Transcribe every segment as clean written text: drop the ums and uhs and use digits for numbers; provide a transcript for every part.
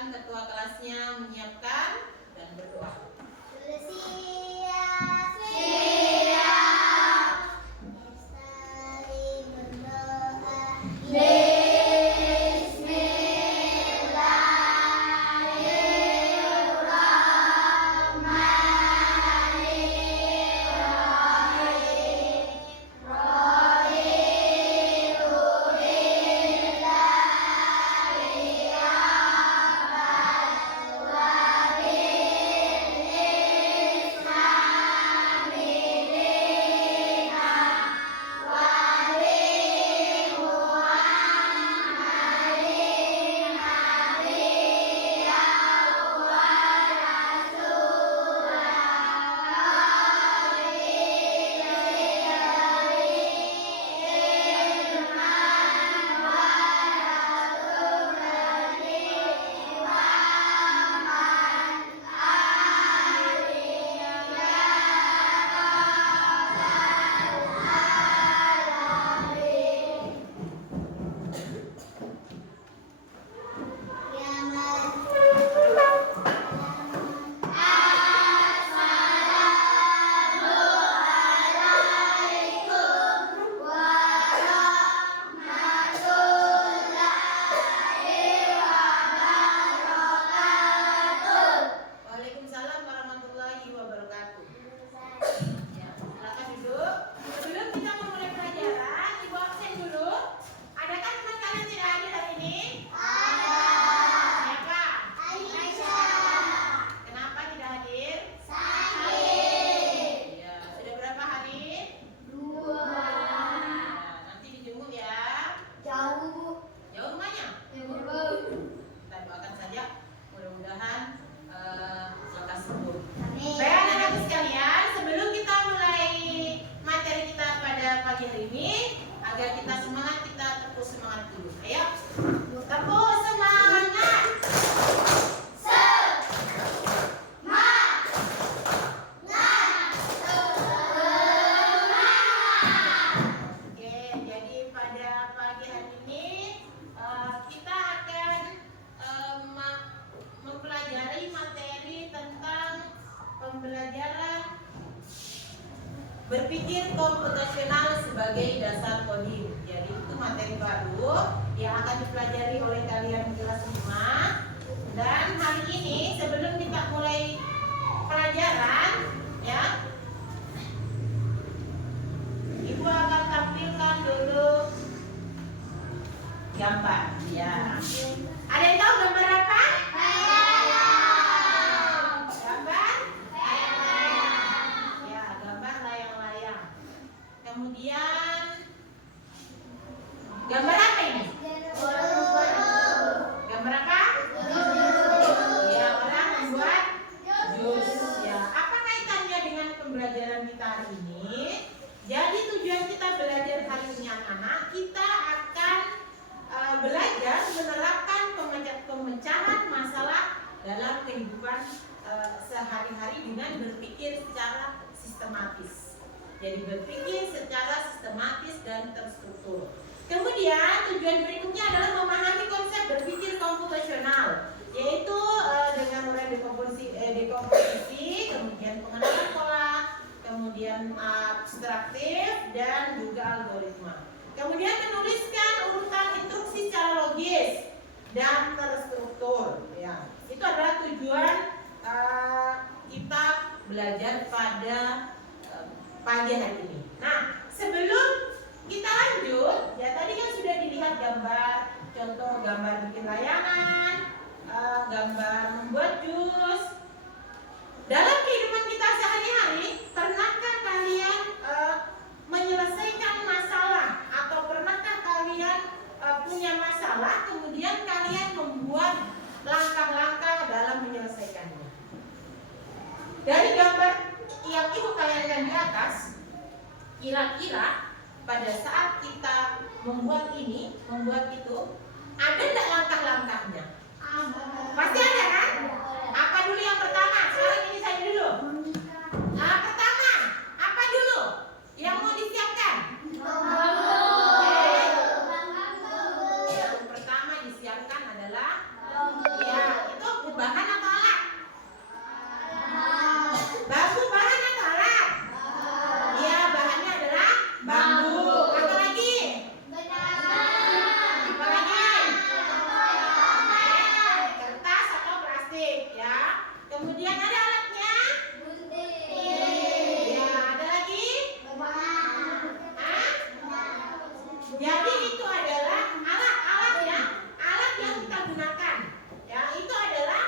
silakan ketua kelasnya menyiapkan dan berdoa. Siap. Saling berdoa. Waalaikumsalam warahmatullahi wabarakatuh. Ya, silakan duduk. Sebelum kita memulai pelajaran, Ibu absen dulu. Adakah teman kalian tidak hadir hari ini? Siapa? Aisyah. Kenapa tidak hadir? Sakit. Ya, sudah berapa hari? 2. Nah, nanti dijenguk ya. Jauh. Jauh rumahnya? Kita doakan saja. Mudah-mudahan lekas sembuh. Baik anak-anakku sekalian, sebelum kita mulai materi kita pada pagi hari ini, agar kita semangat, kita tepuk semangat dulu. Ayo, tepuk semangat. Oke, jadi pada pagi hari ini kita akan mempelajari materi tentang pembelajaran berpikir komputasional sebagai dasar coding. Jadi itu materi baru yang akan dipelajari oleh kalian di kelas 5. Dan hari ini sebelum kita mulai pelajaran, ya, Ibu akan tampilkan dulu gambar. Ya. Ada yang tahu gambar apa? Gambar? Ya, gambar layang-layang. Kemudian gambar apa ini? Gambar apa? Ya, orang membuat jus. Ya, apa kaitannya dengan pembelajaran kita hari ini? Jadi tujuan kita belajar hari ini anak-anak, kita akan belajar menerapkan pemecahan masalah dalam kehidupan sehari-hari dengan berpikir secara sistematis. Jadi berpikir secara sistematis dan terstruktur. Kemudian tujuan berikutnya adalah memahami konsep berpikir komputasional, yaitu dengan mulai dekomposisi, kemudian pengenalan pola, kemudian abstraktif dan juga algoritma. Kemudian menuliskan urutan instruksi secara logis dan terstruktur. Ya, itu adalah tujuan kita belajar pada pagi hari ini. Nah, sebelum kita lanjut, ya tadi kan sudah dilihat gambar, contoh gambar bikin layangan, gambar membuat jus. Dalam kehidupan kita sehari-hari, pernahkah kalian menyelesaikan masalah atau pernahkah kalian punya masalah kemudian kalian membuat langkah-langkah dalam menyelesaikannya? Dari gambar yang Ibu tayangkan di atas, kira-kira pada saat kita membuat ini, membuat itu, ada tidak langkah-langkahnya? Pasti ada kan? Apa dulu yang pertama? Sekarang ini saya dulu. Pertama, apa dulu yang mau disiapkan? Yang pertama disiapkan adalah ya, Kemudian ada alatnya. Ya, ada lagi. Hah? Jadi itu adalah alat-alatnya, alat yang kita gunakan. Ya, itu adalah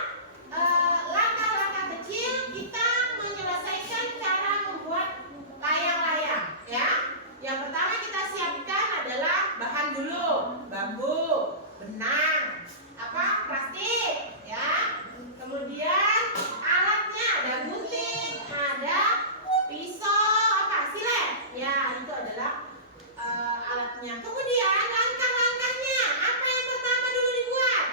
langkah-langkah kecil kita menyelesaikan cara membuat layang-layang. Ya, yang pertama kita siapkan adalah bahan dulu, bambu, benang, plastik, ya. Kemudian alatnya ada gunting, ada pisau, silet. Ya, itu adalah alatnya. Kemudian langkah-langkahnya, apa yang pertama dulu dibuat?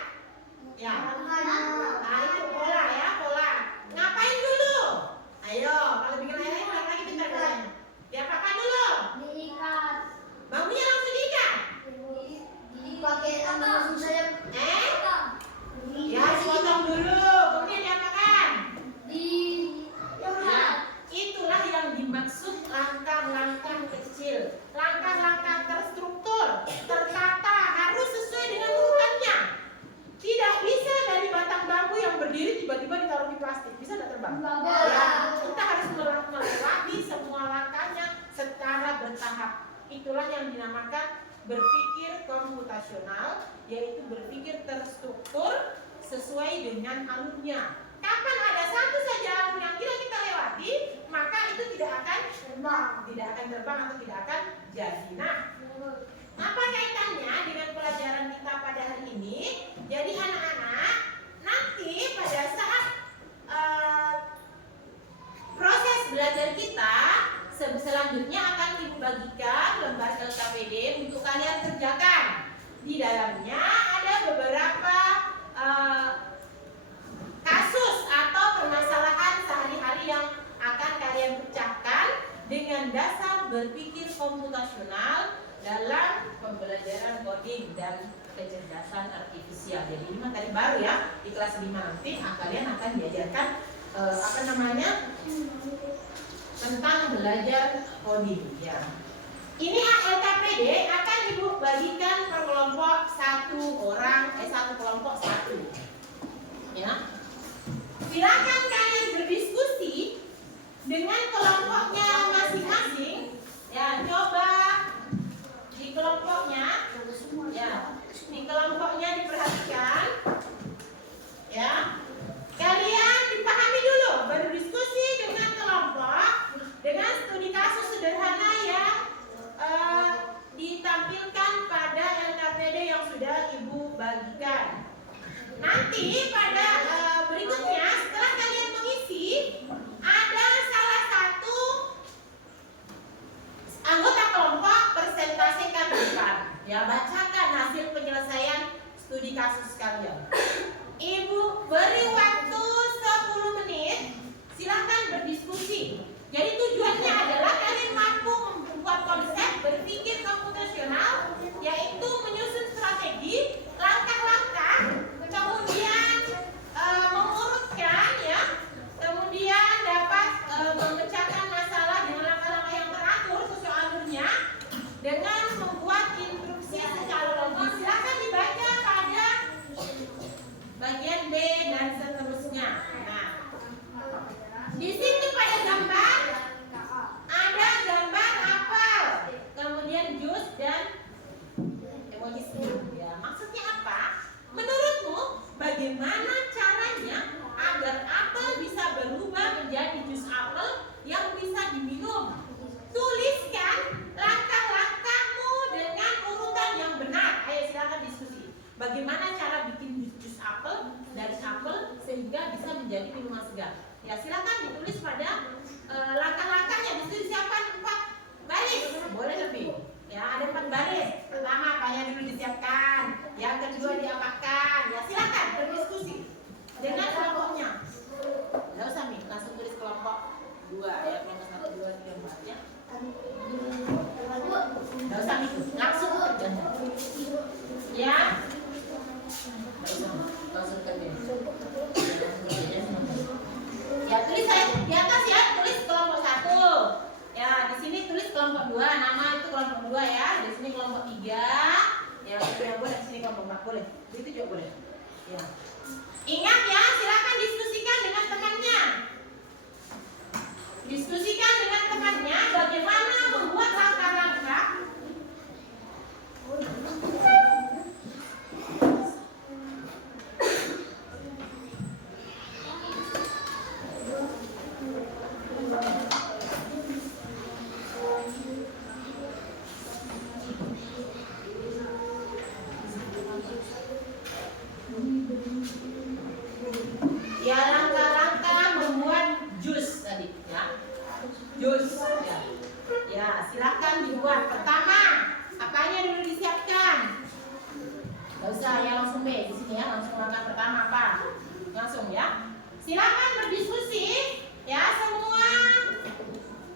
Ya. Nah, itu pola ya, pola. Ngapain dulu? Ayo, kalau bikin layang lagi pintar kalian. Diapakan dulu? Bambunya langsung diikat. Dipakai langsung saja. Ya, dipotong dulu. Kemudian diapakan? Ya, itulah yang dimaksud langkah-langkah kecil, langkah-langkah terstruktur, tertata, harus sesuai dengan urutannya. Tidak bisa dari batang bambu yang berdiri tiba-tiba ditaruh di plastik, bisa tidak terbang? Ya, kita harus melewati semua langkahnya secara bertahap. Itulah yang dinamakan berpikir komputasional, yaitu berpikir terstruktur sesuai dengan alurnya. Kapan ada satu saja alur yang tidak kita lewati, maka itu tidak akan terbang atau tidak akan jadi. Nah, apa kaitannya dengan pelajaran kita pada hari ini? Jadi anak-anak, nanti pada saat proses belajar kita selanjutnya akan Ibu bagikan lembar LKPD untuk kalian kerjakan. Di dalamnya ada beberapa kasus atau permasalahan sehari-hari yang akan kalian pecahkan dengan dasar berpikir komputasional dalam pembelajaran coding dan kecerdasan artifisial. Jadi ini materi baru ya, di kelas 5 nanti kalian akan diajarkan tentang belajar coding ya. Ini LKPD akan Ibu bagikan per kelompok satu kelompok satu. Ya. Silakan kalian berdiskusi dengan kelompoknya masing-masing. Ya, coba di kelompoknya, ya, di kelompoknya diperhatikan. Ya, kalian dipahami dulu, berdiskusi dengan kelompok dengan studi kasus sederhana yang ditampilkan pada LKPD yang sudah Ibu bagikan. Nanti pada berikutnya setelah kalian mengisi, ada salah satu anggota kelompok presentasikan di depan. Ya, bacakan hasil penyelesaian studi kasus kalian. Ibu beri waktu 10 menit, silakan berdiskusi. Jadi tujuannya adalah kalian mampu membuat konsep berpikir komputasional, yaitu menyusun strategi, langkah-langkah, kemudian mengurutkan ya, kemudian dapat memecahkan masalah dengan langkah-langkah yang teratur sesuai alurnya dengan membuat instruksi secara logis. Silakan dibaca pada bagian B dan seterusnya. Nah, di situ pada gambar ada gambar apel, kemudian jus dan emoji senyum. Ya, maksudnya apa? Menurutmu bagaimana caranya agar apel bisa berubah menjadi jus apel yang bisa diminum? Tuliskan langkah-langkahmu dengan urutan yang benar. Ayo silakan diskusi. Bagaimana cara bikin jus apel dari apel sehingga bisa menjadi minuman segar? Ya, silakan ditulis pada langkah-langkahnya. Di situ disiapkan 4 baris, boleh lebih. Ya, ada 4 baris. Pertama, apanya dulu disiapkan. Yang kedua, diapakan. Ya, silakan berdiskusi dengan kelompoknya. Nggak usah nih, langsung tulis kelompok 2 ya, kelompok 1, 2, 3, 4 ya. Nggak usah nih, langsung kerjanya. Ya, langsung kerja. Ya, tulis saya di atas ya, tulis kelompok 1. Ya, di sini tulis kelompok 2, nama itu kelompok 2 ya. Di sini kelompok 3. Ya, itu yang boleh, di sini kelompok 4 boleh. Itu juga boleh. Ya. Ingat ya, silakan diskusikan dengan teman Langsung ya. Silakan berdiskusi ya, semua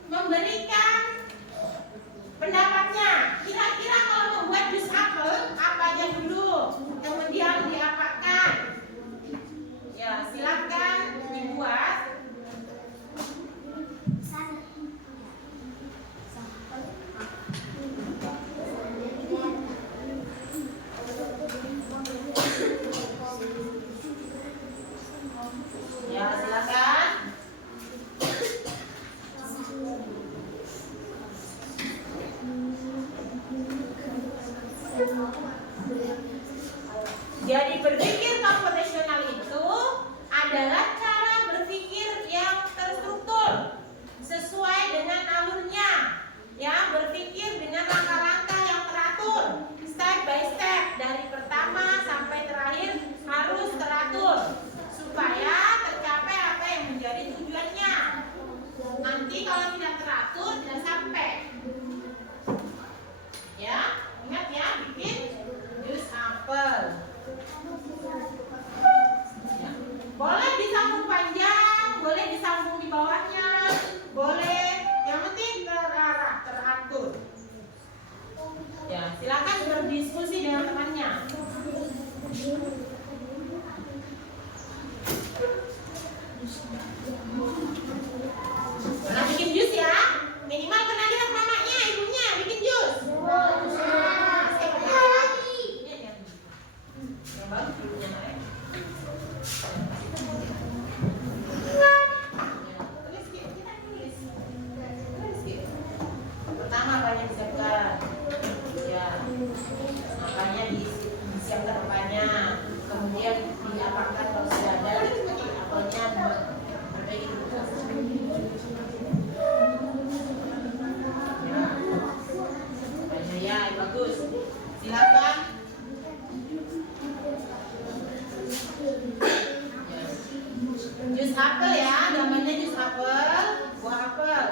memberikan pendapatnya. Kira-kira kalau membuat jus apel apa aja dulu, kemudian diapakan? Ya, silakan dibuat. Ya, silakan. Jadi berpikir komputasional itu adalah cara berpikir yang terstruktur sesuai dengan alurnya, ya, berpikir dengan langkah-langkah yang teratur, step by step, dari pertama sampai terakhir harus teratur supaya tercapai apa yang menjadi tujuannya. Nanti kalau tidak teratur tidak sampai. Ya, ingat ya, bikin jus apel. Ya. Boleh disambung panjang, boleh disambung di bawahnya, boleh. Yang penting terarah, teratur. Ya, silakan berdiskusi dengan temannya. Pernah bikin jus ya? Minimal pernah lihat mamanya, ibunya bikin jus. Pertama banyak disiapkan, ya, makanya disiapkan apanya, kemudian diapakan kalau sudah ada apelnya berbagai tugas. Ya, bagus. Silakan. Jus apel ya, namanya jus apel, buah apel.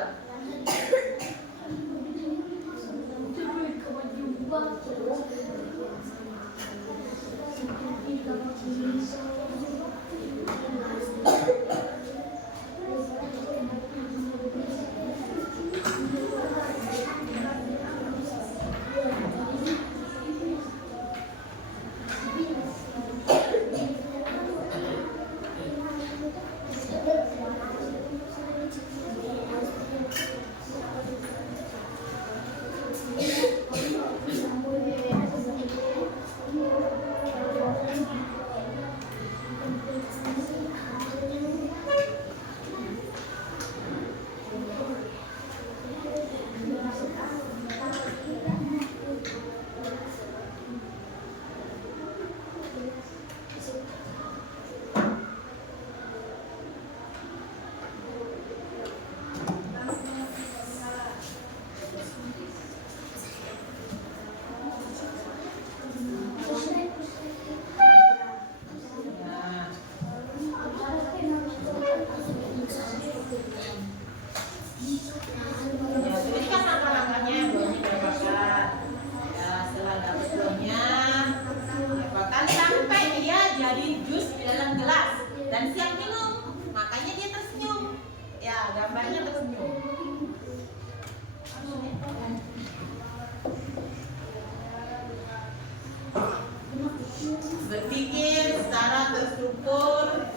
Berpikir secara terstruktur,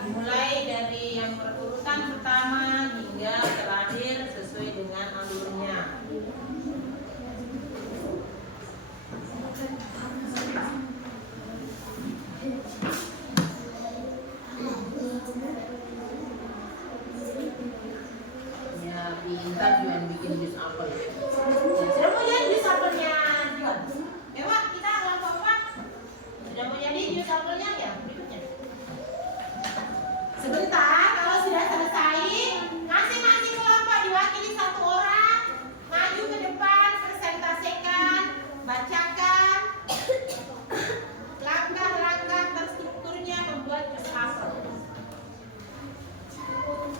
dimulai dari yang urutan pertama hingga terakhir sesuai dengan alurnya. Ya, pintar Juan bikin jus apel. Sudah mau jadi jus apelnya Juan? Lewat kita kelompok 4. Sudah mau jadi jus apelnya ya? Berikutnya. Sebentar, kalau sudah selesai, masing-masing kelompok diwakili 1 orang, maju ke depan, presentasikan, bacakan langkah-langkah terstrukturnya membuat jus apel.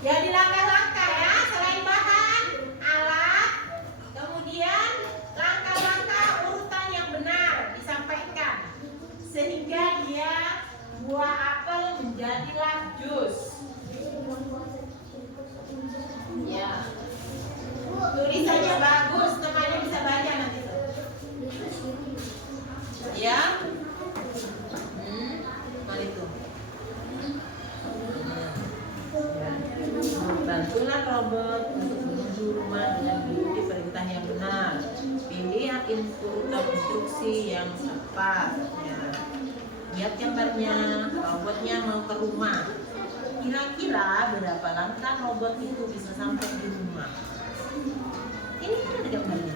Jadi langkah-langkah ya, selain bahan, alat, kemudian langkah-langkah urutan yang benar disampaikan, sehingga dia buah apel menjadilah jus. Ya. Tulisannya bagus, temannya bisa baca nanti. Ya. Mari itu. Bantulah robot untuk menuju rumah dengan mengikuti perintah yang benar. Pilih urutan instruksi yang tepat. Ya. Lihat gambarnya, robotnya mau ke rumah. Kira-kira berapa langkah robot itu bisa sampai di rumah? Ini kan ada gambarnya.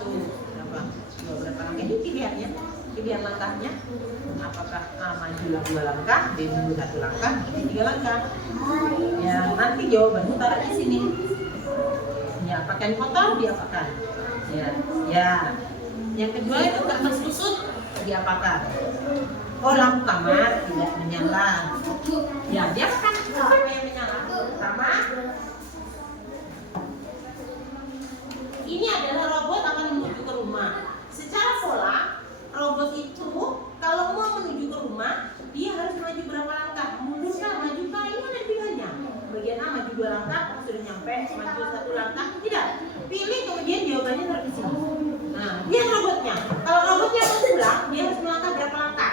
Tuh, berapa langkah? Ini pilihannya, pilihan langkahnya. Apakah maju 2 langkah, B mundur 1 langkah, ini 3 langkah. Ya, nanti jawabannya taruh di sini. Ya, pakai kotor diapakan? Ya. Yang kedua itu kertas kusut diapakan? Oh, lampu kamar tidak menyala. Ya, dia akan apa yang menyala? Pertama, ini adalah robot akan menuju ke rumah. Secara pola, robot itu kalau mau menuju ke rumah, dia harus maju berapa langkah? Mundur kah, maju kah? Ini ada pilihannya. Bagian A maju 2 langkah, sudah nyampe. Maju 1 langkah, tidak. Pilih kemudian jawabannya taruh di sini. Nah, lihat robotnya. Kalau robotnya mau pulang, dia harus melangkah berapa langkah?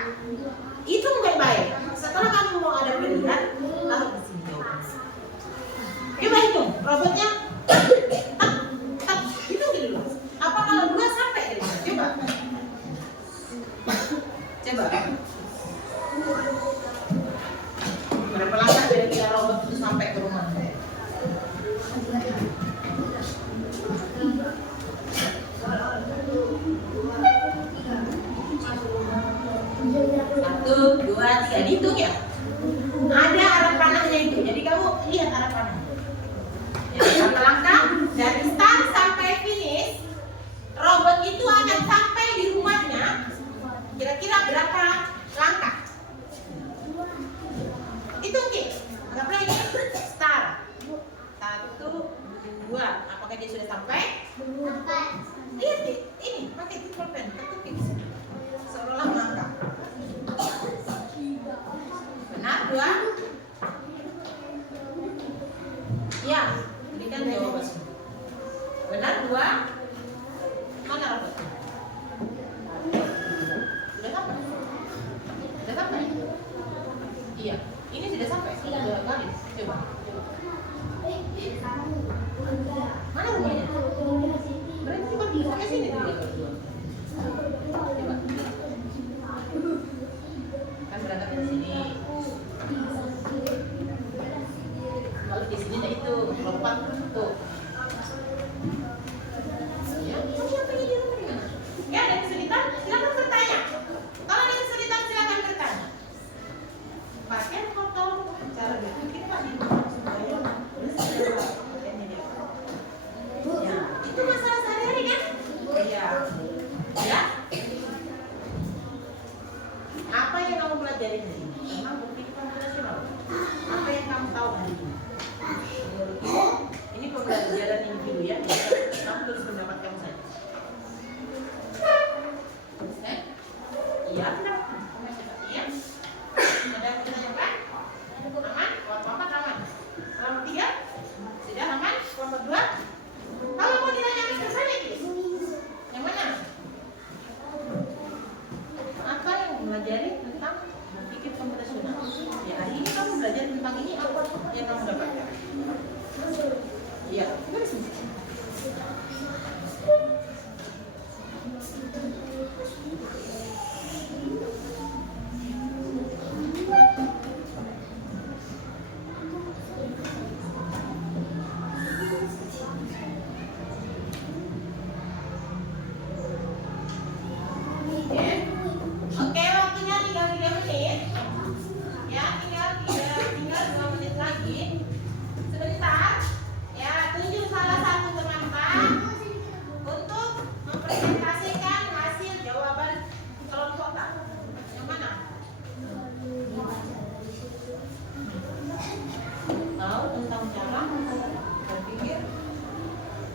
Hitung baik-baik. Setelah kamu mau ada pilihan, taruh di sini jawabannya. Coba hitung, robotnya. Hitung dulu. Apa kalau 2 sampai ke rumah? Coba. Berapa langkah kira-kira robot itu sampai ke rumah? 1, 2, 3, dihitung ya. Ada arah panahnya itu, jadi kamu lihat arah panah. Ya, berapa langkah dari start sampai finish, robot itu akan sampai di rumahnya. Kira-kira berapa langkah? Hitung ki. Anggaplah ini start. 1, 2. Apakah dia sudah sampai? Lihat ini pakai pulpen, ketuk di sini. Seolah melangkah. Benar 2? Ya, berikan jawaban. Benar 2? Mana robotnya? Sudah sampai? Sudah sampai? Iya, ini sudah sampai. Sudah kali. Coba. Mana rumahnya? Berarti cuma bisa ke sini dulu. Coba. Kan berangkat dari sini. Kalau di sini nah itu lompat tuh. Ya, siapa yang di rumah di mana? Ya, ada kesulitan, silakan bertanya. Kalau ada kesulitan, silakan bertanya. Pakai foto cara berpikir Pak di rumah supaya ya, itu masalah sehari-hari kan? Iya. Ya. Apa yang kamu pelajari hari ini? Tentang berpikir komputasional. Apa yang kamu tahu hari ini? Ini pembelajaran individu ya. Kamu tulis pendapat kamu saja. Iya, benar. Iya. Ada yang ditanyakan? Aman? Kelompok 4 aman. Kelompok 3? Sudah aman? Kelompok 2? Kalau mau ditanyakan bertanya yang mana? Apa yang pelajari tentang berpikir komputasional? Ya, hari ini kamu belajar tentang ini, apa yang kamu dapatkan? Iya, terus. Oke, waktunya tinggal 3 menit. Ya, tinggal 2 menit lagi. Sebentar. Ya, tunjuk salah satu teman-teman untuk mempresentasikan hasil jawaban kelompok A. Yang mana? Tahu tentang cara berpikir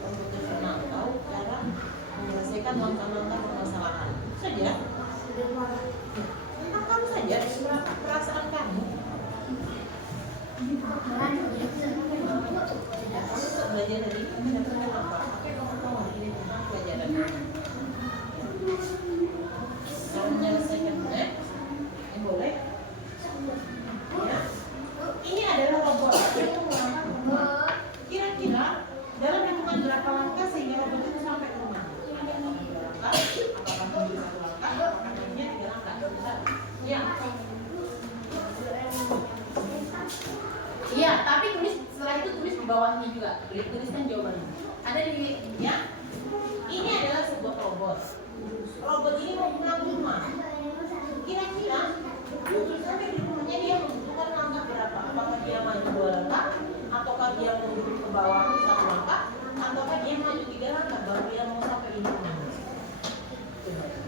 komputasional, tahu cara menyelesaikan langkah-langkah permasalahan. Saja. Tentang kamu saja, perasaan kamu. Iya, tapi tulis setelah itu tulis di bawahnya juga. Tuliskan jawabannya. Ada di ya. Ini adalah sebuah robot. Robot ini mau pulang ke rumah. Kira-kira sampai di rumahnya dia membutuhkan langkah berapa? Apakah dia maju 2 langkah, ataukah dia mundur ke bawah 1 langkah, ataukah dia maju 3 langkah baru dia mau sampai di rumah?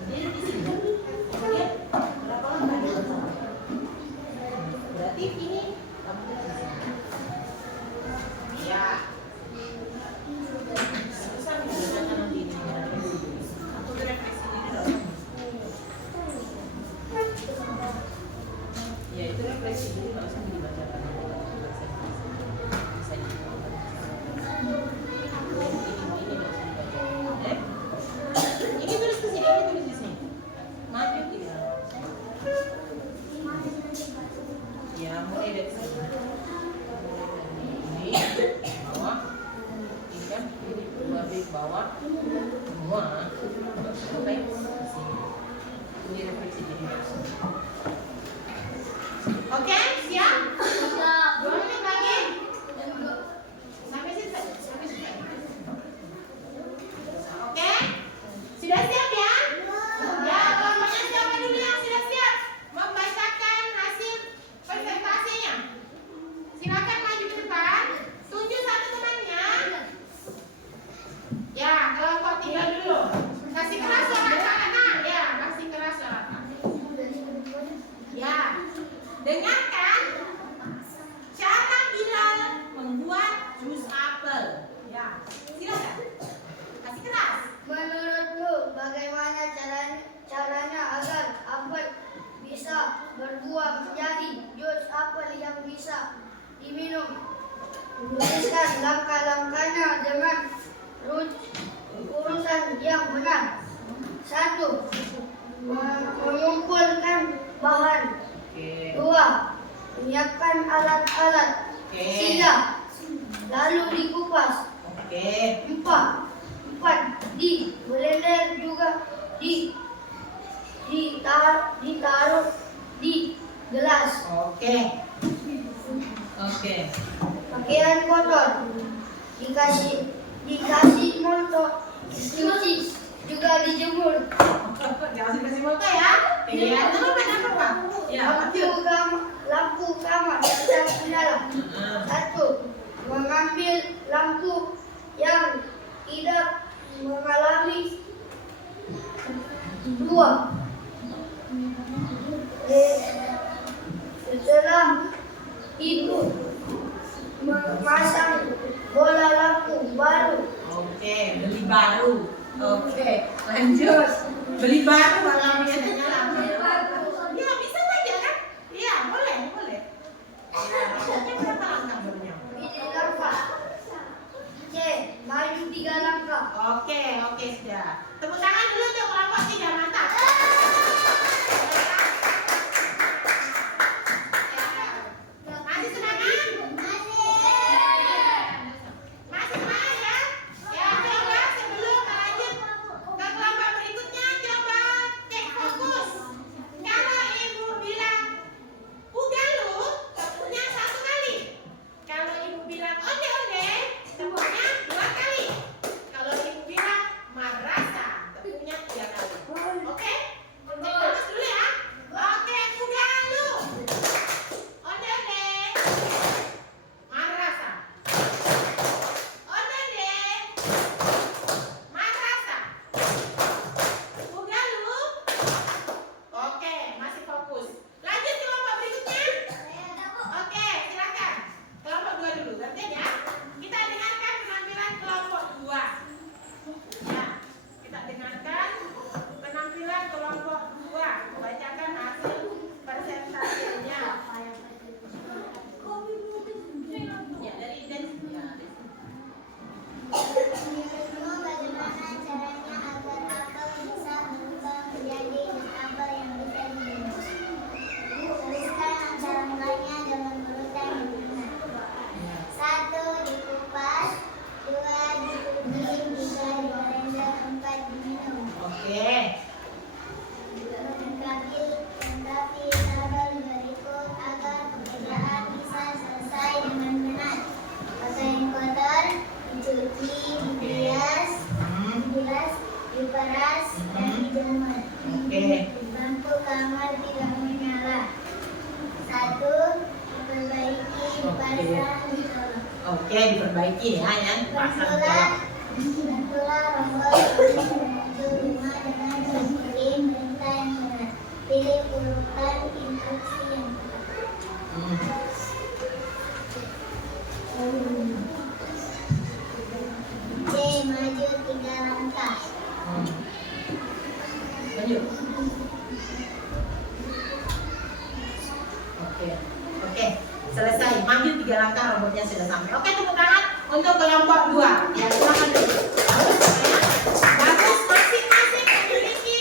Jadi di sini kemudian berapa langkah dia sampai? Berarti ini kamu ya. Susah menggunakan nanti ini. Aku berefleksi diri loh. Ya itu refleksi diri nggak usah dibacakan. Bisa dibacakan. Ini nggak usah dibacakan. Ini tulis ke sini, ini tulis di sini. Maju tidak? Ya mulai dari sini. Ini bawah, ini kan ini 2B bawah, semua sampai sini. Ini refleksi diri. Oke, siap? Siap. 2 menit lagi. Sampai sini. Oke? Sudah siap ya? Ya, kelompoknya siapa dulu yang sudah siap membacakan hasil presentasinya? Silakan maju ke depan. Tunjuk satu temannya. Ya, kelompok 3 dulu. Kasih keras suara anak-anak. Ya, kasih keras suara. Ya. Dengarkan cara Bilal membuat jus apel. Ya, silakan. Kasih keras. Menurutmu bagaimana caranya agar apel bisa berbuah menjadi jus apel yang bisa diminum? Tuliskan langkah-langkahnya dengan urutan yang benar. 1. Mengumpulkan bahan. 2. Menyiapkan alat-alat. 3. Lalu dikupas. 4. Di blender juga ditaruh di gelas. Oke. Pakaian kotor dikasih molto, cuci juga dijemur. Jangan kasih foto ya. Iya, itu apa Pak? Ya, Lampu kamar sedang menyala. 1. Mengambil lampu yang tidak mengalami. 2. Setelah itu memasang bola lampu baru. Oke, beli baru. Oke, lanjut. Beli baru lampunya nyala. Ya, bisa saja kan? Iya, boleh. Ya, maksudnya berapa langkah barunya? 3 langkah. C. Maju 3 langkah. Oke, sudah. Tepuk tangan dulu untuk kelompok 3, mantap. Masih semangat? Masih semangat ya? Ya, coba sebelum lanjut ke kelompok berikutnya, coba Oke, diperbaiki ya, pasang colok. Bantulah rombongan menuju rumah dengan memberi berita yang benar. Pilih urutan instruksi yang tepat. C. Maju 3 langkah. Lanjut. Oke, selesai. Maju 3 langkah, robotnya sudah sampai. Oke, tepuk tangan untuk kelompok 2. Ya, silakan dulu. Bagus, masing-masing memiliki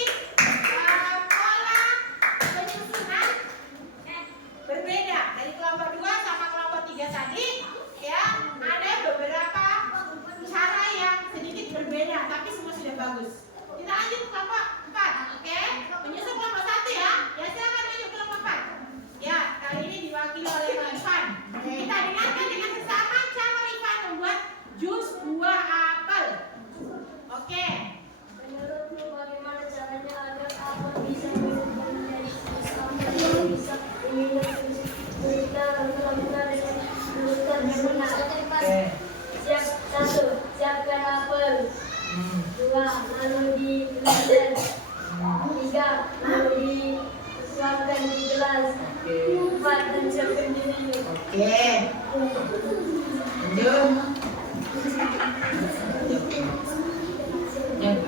pola penyusunan berbeda. Dari kelompok 2 sama kelompok 3 tadi, ya, ada beberapa cara yang sedikit berbeda, tapi semua sudah bagus. Kita lanjut ke kelompok 4, oke? Menyusul kelompok 1 ya. Ya, silakan maju ke kelompok 4. Ya, kali ini diwakili oleh Ivan. Kita dengarkan dengan bersama cara Ivan membuat jus buah apel. Oke. Menurutmu bagaimana caranya agar apel bisa berubah menjadi jus apel yang bisa diminum secara benar-benar dengan urutan yang benar? Satu, siapkan apel. 2, lalu di blender. 3, lalu dituangkan di gelas. 4, dan siapkan diminum. Oke. Lanjut. Yang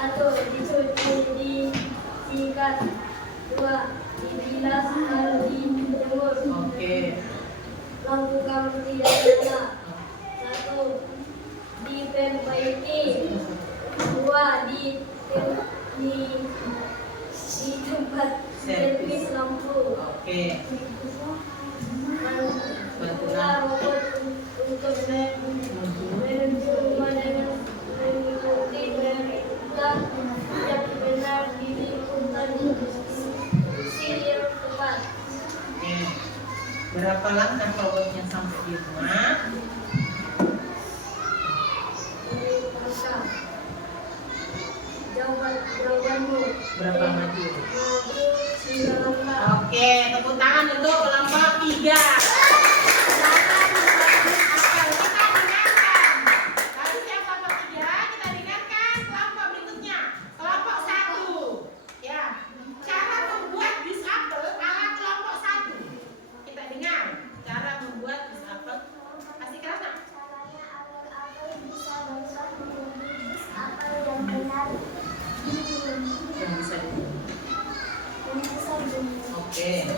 Satu, dicuci, disikat. 2, dibilas, lalu dijemur. Oke. Lakukan tidak nyala. 1, diperbaiki. 2, di tempat servis lampu. Oke. Bantulah robot untuk menuju rumah dengan mengikuti perintah yang benar di urutan instruksi yang tepat. Oke. Berapa langkah robotnya sampai di rumah? Jawabanmu. Berapa maju? Maju 9 langkah. Oke, tepuk tangan untuk kelompok 3. Oke.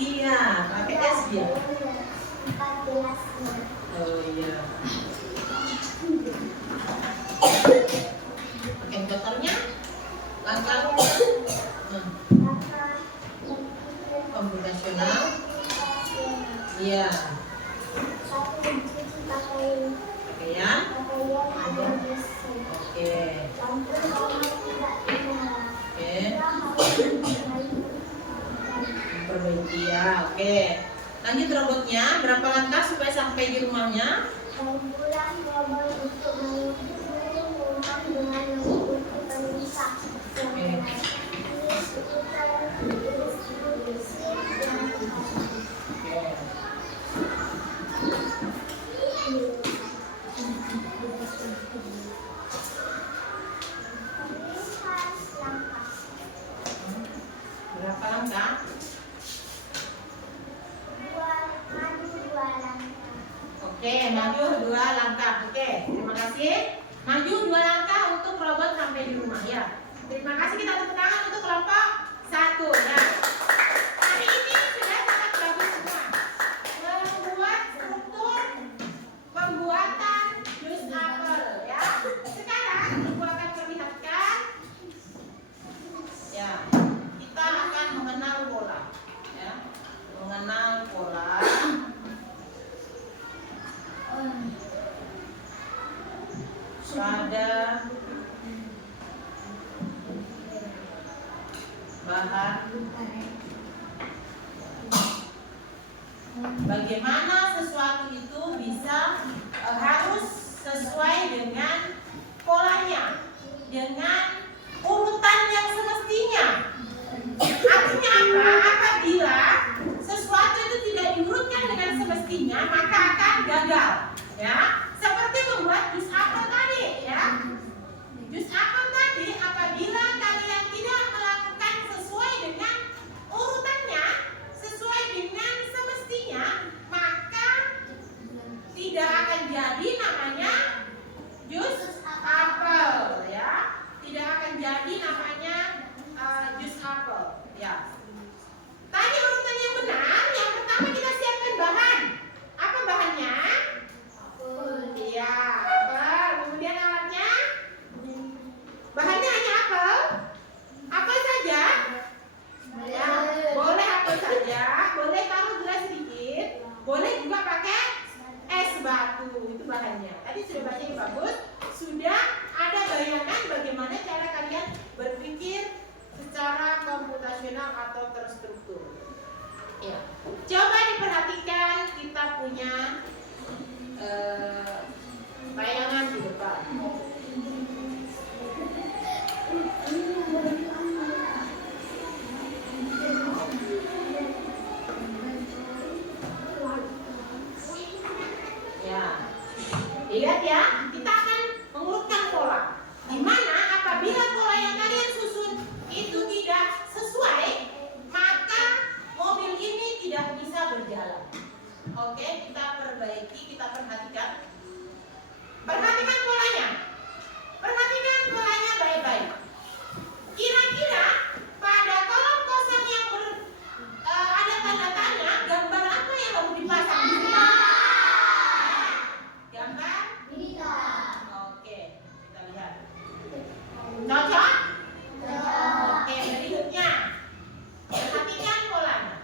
Iya, pakai es dia. Oh iya. Pakai motornya. Langkah komputasional. Iya. Pakaian. Oke. Perbaiki ya. Oke. Lanjut robotnya. Berapa langkah supaya sampai di rumahnya? Pulang robot untuk mengikuti rumah dengan mengikuti perintah. Berapa langkah? Oke, maju 2 langkah. Oke, terima kasih. Maju 2 langkah untuk robot sampai di rumah ya. Terima kasih, kita tepuk tangan untuk kelompok 1 ya. Hari ini sudah sangat bagus semua. Membuat struktur pembuatan jus apel ya. Sekarang ibu akan perlihatkan ya. Kita akan mengenal pola ya. Mengenal pola. pada bahan bagaimana sesuatu itu bisa harus sesuai dengan polanya, dengan urutan yang semestinya. Artinya apa? Apabila sesuatu itu tidak diurutkan dengan semestinya, maka akan gagal. Ya, seperti membuat jus apel tadi. Ya, jus apel tadi apabila kalian tidak melakukan sesuai dengan urutannya, sesuai dengan semestinya, maka tidak akan jadi namanya jus apel. Ya, tidak akan jadi namanya jus apel. Ya. Tadi urutan yang benar, yang pertama kita siapkan bahan. Apa bahannya? Iya, apel. Kemudian alatnya? Bahannya hanya apel? Apel saja? Ya, boleh apel saja, boleh taruh gula sedikit, boleh juga pakai es batu, itu bahannya. Tadi sudah baca yang bagus, sudah ada bayangan bagaimana cara kalian berpikir secara komputasional atau terstruktur. Ya. Coba diperhatikan, kita punya bayangan di depan. Ya, lihat ya, kita akan mengurutkan pola. Di mana apabila pola yang kalian susun itu tidak sesuai, maka mobil ini tidak bisa berjalan. Oke, kita perbaiki, kita perhatikan. Perhatikan polanya. Perhatikan polanya baik-baik. Kira-kira pada kolom kosong yang ada tanda tanya, gambar apa yang harus dipasang di sini? Gambar? Oke, kita lihat. Cocok? Oke, berikutnya. Perhatikan polanya.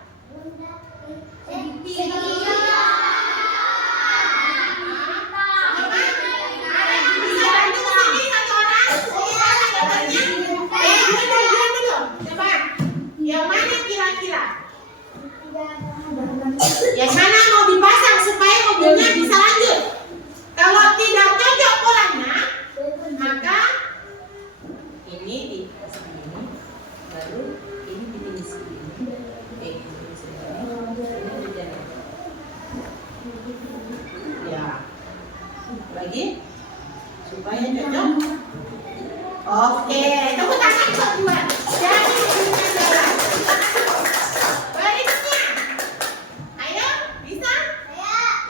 Yang mana mau dipasang supaya mobilnya bisa lanjut. Kalau tidak cocok polanya, maka ini dipasang ini, baru ini dipilih segini. Dipilih segini. Ini dijalan. Ya. Lagi supaya cocok. Oke, tepuk tangan buat dua. Jadi mobilnya jalan. Berikutnya. Ayo, bisa?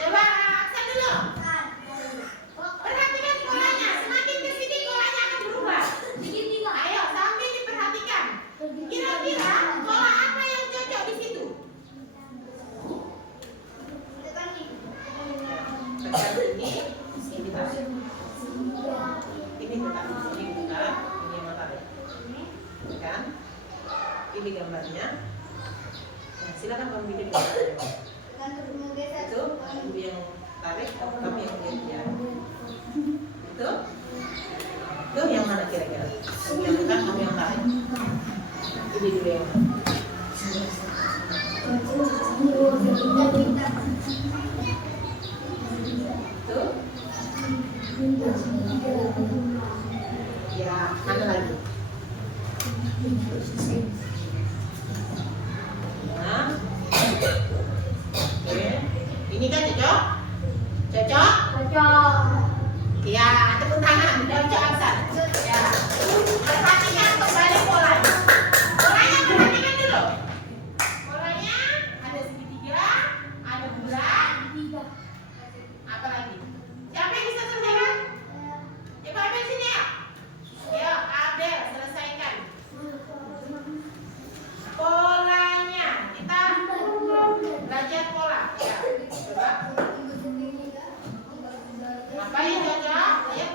Coba aksen dulu. Perhatikan polanya. Semakin ke sini polanya akan berubah. Ayo, sambil diperhatikan. Kira-kira pola apa yang cocok di situ? Tekan ini, ini tarik. Ini tekan, ini tekan, ini yang tarik. Tekan. Pilih gambarnya. Nah, silakan kamu bikin gambarnya. Itu ibu yang tarik, kamu yang lihat ya. Itu yang mana kira-kira? Kamu yang tekan, kamu yang tarik. Ini dulu yang mana? Itu. Ya, mana lagi? Nah. Oke. Ini kan cocok? Cocok? Ya, tepuk tangan. Cocok Aksan. Ya. Perhatikan kembali polanya. Polanya perhatikan dulu. Polanya ada segitiga, ada bulat. Apa lagi? Siapa yang bisa selesaikan? Coba ambil sini ya. Ya, Abel selesaikan. Polanya kita belajar pola. Ya, coba. Apa yang cocok? Ya.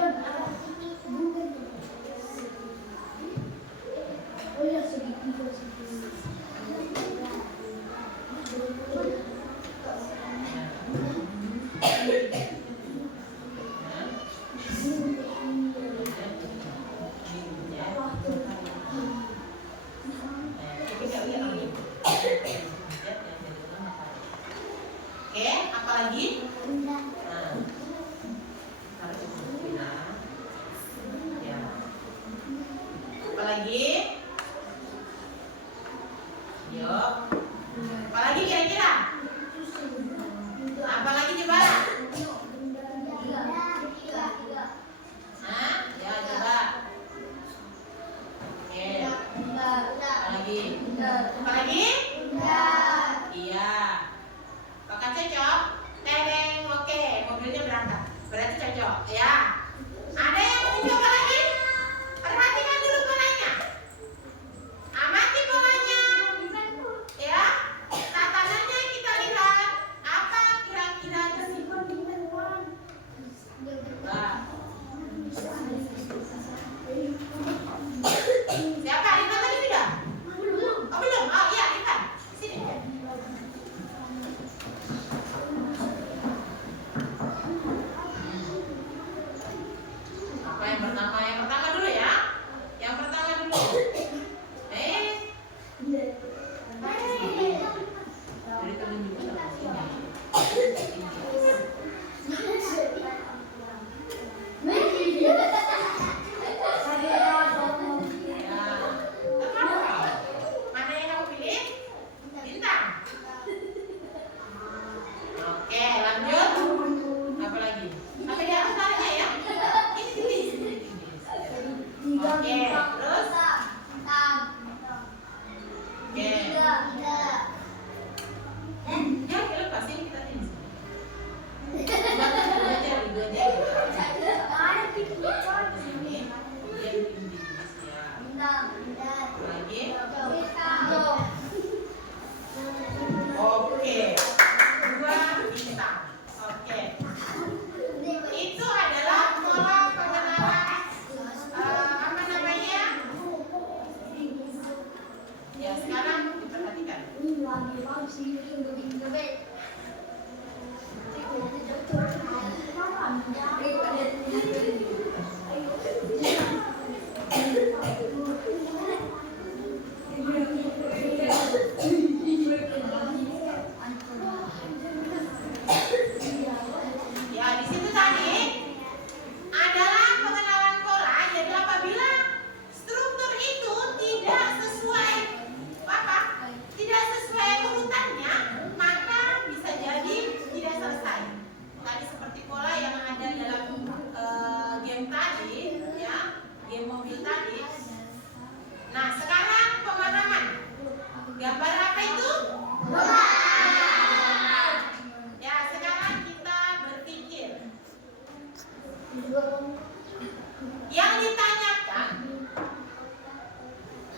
Yang ditanyakan,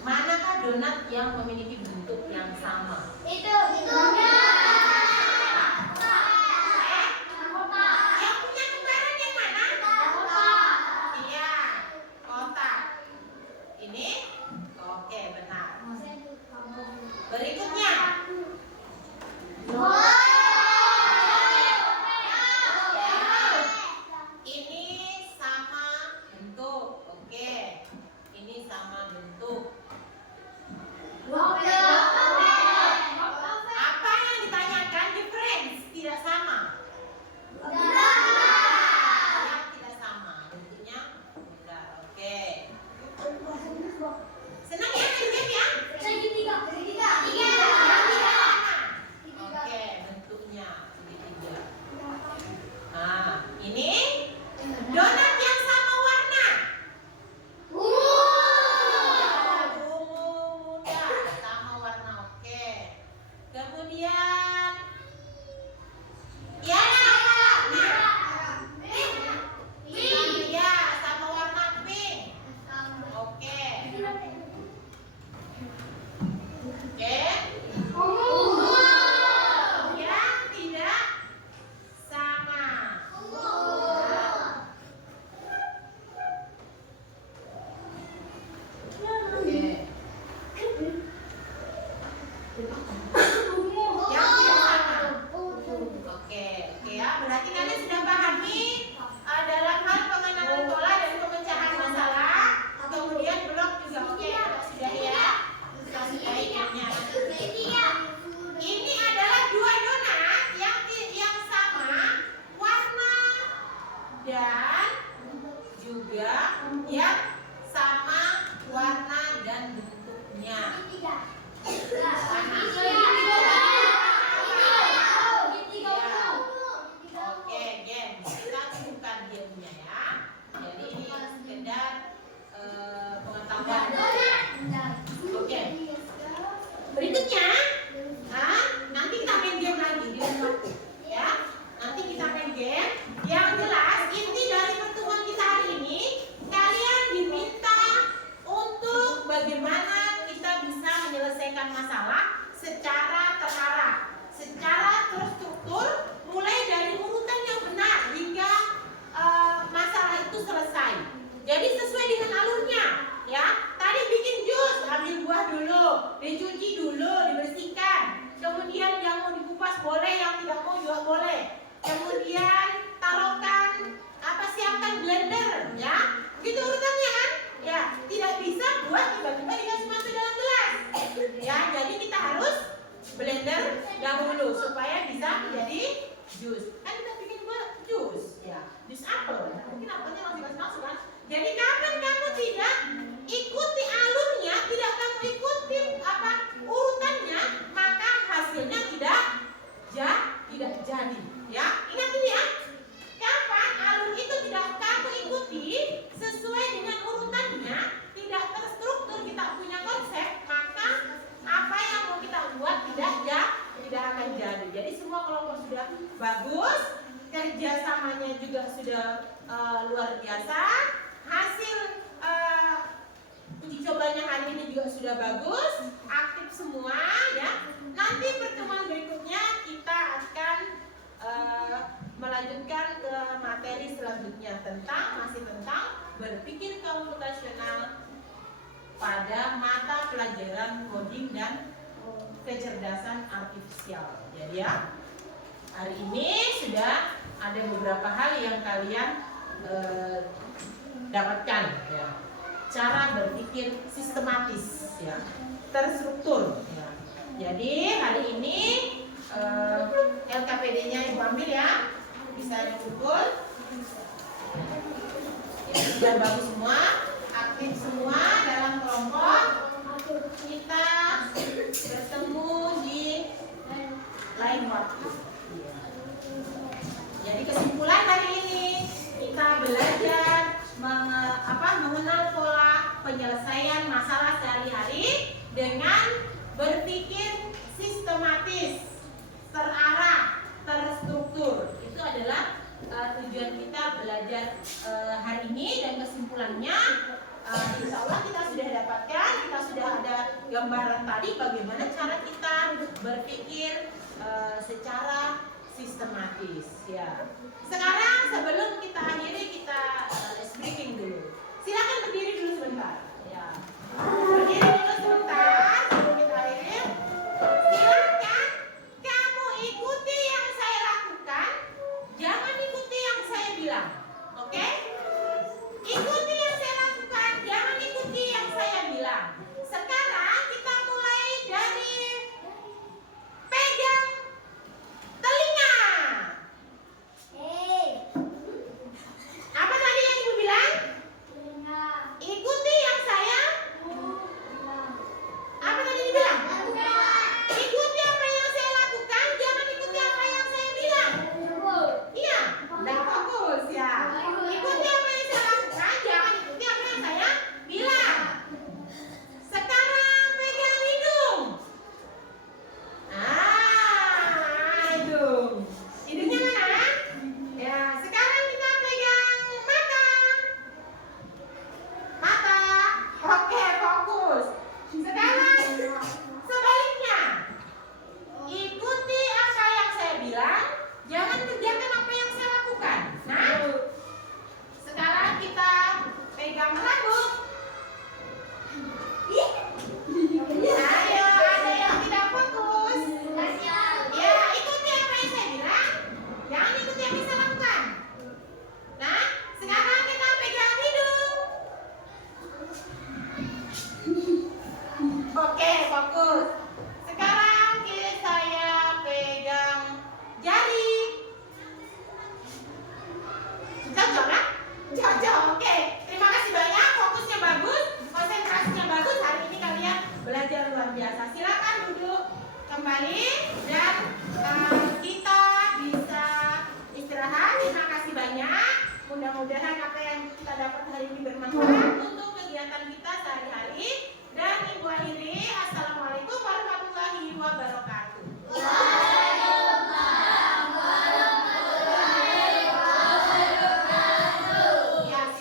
manakah donat yang memiliki bentuk yang sama? Itu donat. Yang punya kembaran yang mana? Iya, kotak. Ini? Oke, benar. Berikutnya. Ini sama bentuk. Oke. Ini sama bentuk. Apa yang ditanyakan? Difference, tidak sama. Yang tidak sama. Bentuknya bundar. Oke. Senang ya main game ya? Segitiga. Oke, bentuknya segitiga. Nah, ini donat yang sama warna. Ungu muda, sama warna. Oke. Kemudian ya sama warna. Iya, sama warna pink. Oke. Oke. Yang tidak sama. Oke. Yang tidak sama. Oke, ya. Berarti kalian sudah pahami dalam hal pengenalan pola dan pemecahan masalah. Kemudian blok juga oke. Sudah ya. Sudah ikutnya. Ini adalah dua donat yang sama warna dan juga yang sama warna dan bentuknya. Oke, game. Kita bukan gamenya ya. Jadi ini sekedar pengetahuan. Oke. Berikutnya, nanti kita main game lagi di rumah, ya. Nanti kita main game. Yang jelas inti dari pertemuan kita hari ini, kalian diminta untuk bagaimana kita bisa menyelesaikan masalah secara terarah, secara terstruktur, mulai dari urutan yang benar hingga masalah itu selesai. Jadi sesuai dengan alurnya, ya. Tadi bikin jus, ambil buah dulu, dicuci dulu, dibersihkan. Kemudian yang mau dikupas boleh, yang tidak mau juga boleh. Kemudian taruhkan siapkan blender, ya. Begitu urutannya kan? Ya, tidak bisa buah tiba-tiba dikasih masuk dalam gelas. Ya, jadi kita harus blender dahulu supaya bisa menjadi jus. Kan kita bikin jus, ya. Jus apel. Mungkin apelnya masih masuk kan? Jadi kapan kamu tidak ikuti alurnya, tidak kamu ikuti urutannya, maka hasilnya tidak jadi. Ya, ingat ini ya. Kapan alur itu tidak kamu ikuti sesuai dengan urutannya, tidak terstruktur, kita punya konsep, maka apa yang mau kita buat tidak akan jadi. Jadi semua kelompok sudah bagus, kerjasamanya juga sudah luar biasa, hasil uji cobanya hari ini juga sudah bagus, aktif semua ya. Nanti pertemuan berikutnya kita akan melanjutkan ke materi selanjutnya masih tentang berpikir komputasional pada mata pelajaran coding dan kecerdasan artifisial. Jadi ya, hari ini sudah ada beberapa hal yang kalian dapatkan ya. Cara berpikir sistematis ya, terstruktur ya. Jadi hari ini LKPD-nya Ibu ambil ya, bisa dikumpul ya, sudah bagus semua, aktif semua dalam kelompok. Kita bertemu di lain waktu. Jadi kesimpulan hari ini kita belajar mengenal pola penyelesaian masalah sehari-hari dengan berpikir sistematis, terarah, terstruktur. Itu adalah tujuan kita belajar hari ini dan kesimpulannya. Insya Allah kita sudah dapatkan, kita sudah ada gambaran tadi bagaimana cara kita berpikir secara sistematis. Ya. Sekarang sebelum kita akhiri kita briefing dulu. Silakan berdiri dulu sebentar. Ya. Berdiri dulu sebentar sebelum kita akhiri. Silakan kamu ikuti yang saya lakukan, jangan ikuti yang saya bilang. Oke? Ikuti yang saya lakukan, jangan ikuti yang saya bilang. Sekarang kita mulai dari pegang telinga. Apa tadi yang ibu bilang? Ikuti yang saya. Apa tadi dibilang? Ikuti apa yang saya lakukan, jangan ikuti apa yang saya bilang. Iya, udah fokus ya. Ikuti apa yang saya lakukan, jangan ikuti apa yang saya bilang. Sekarang pegang hidung. Hidung. Hidungnya mana? Ya, sekarang kita pegang mata. Mata. Oke, fokus. Sekarang sebaliknya. Ikuti apa yang saya bilang, jangan kerjakan apa yang saya lakukan. Nah, sekarang kita pegang rambut. Ayo, ada yang tidak fokus. Ya, ikuti apa yang saya bilang, jangan ikuti apa yang saya lakukan. Nah, sekarang kita pegang hidung. Oke, fokus. Sekarang saya pegang jari. Cocok kan? Cocok, oke. Terima kasih banyak, fokusnya bagus, konsentrasinya bagus. Hari ini kalian belajar luar biasa. Silakan duduk kembali dan kita bisa istirahat. Terima kasih banyak. Mudah-mudahan apa yang kita dapat hari ini bermanfaat untuk kegiatan kita sehari-hari.